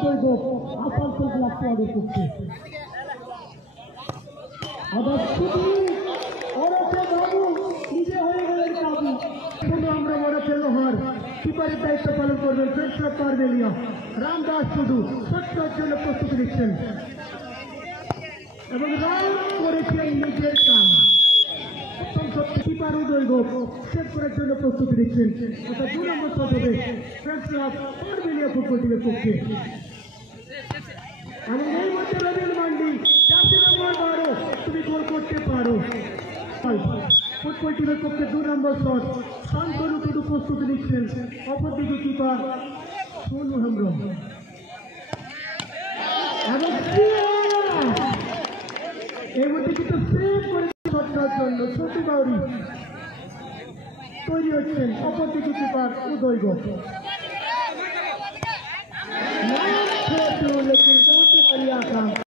উদয় গোপ Asansol club ক্লাবের পক্ষে। আবার শুধু ওরফে বাবু নিজে হয়ে গেলেন কাবু। শুধু আমরা ওরফে লোহার কিপারের দায়িত্ব পালন করবেন ফ্রেন্ডস ক্লাব পারবেলিয়া রামদাস শুধু সত্তর জন্য প্রস্তুতি নিচ্ছেন এবং রান করেছেন নিজের কাম। কিপার উদয় গোপ সেভ করার জন্য প্রস্তুতি নিচ্ছেন। অর্থাৎ 2 নম্বর শট হবে ফ্রেন্ডস ক্লাব পারবেলিয়া ফুটবল টিমের পক্ষে। এবং এই মধ্যে রবিউল মান্ডি জার্সি নম্বর 12 তুমি গোল করতে পারো। ফুটবল টিমের পক্ষে 2 নম্বর শট শান্তনু টুডু প্রস্তুতি নিচ্ছেন। অপরদিকে কিপার সোনু হেমব্রম এবং এই মধ্যে কিন্তু সেভ করে শটটার জন্য ছোটি বাউরি তৈরি হচ্ছেন। অপরদিকে কিপার উদয় গোপ।